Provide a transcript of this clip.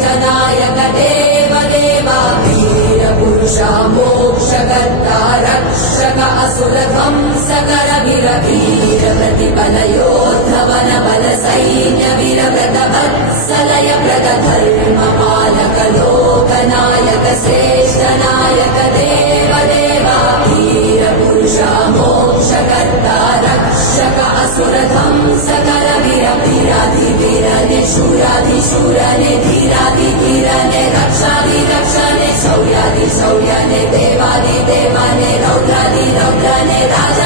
श्रेष्ठ नायक देव देवा वीर पुरुषा मोक्षकर्ता रक्षक असुर ध्वंसकर वीर वीर प्रतिबल योद्धवन बल सैन्य वीर व्रत वत्सलय व्रत धर्म पालक लोकनायक श्रेष्ठ नायक देव देवा वीर पुरुषा मोक्षकर्ता रक्षक असुर ध्वंसकर वीर वीराधि वीरने शूराधि शूरने धीराधि धीरने रक्षाधि रक्षने शौर्याधि शौर्यने देवाधि देवाने रौद्राधि रौद्रने राज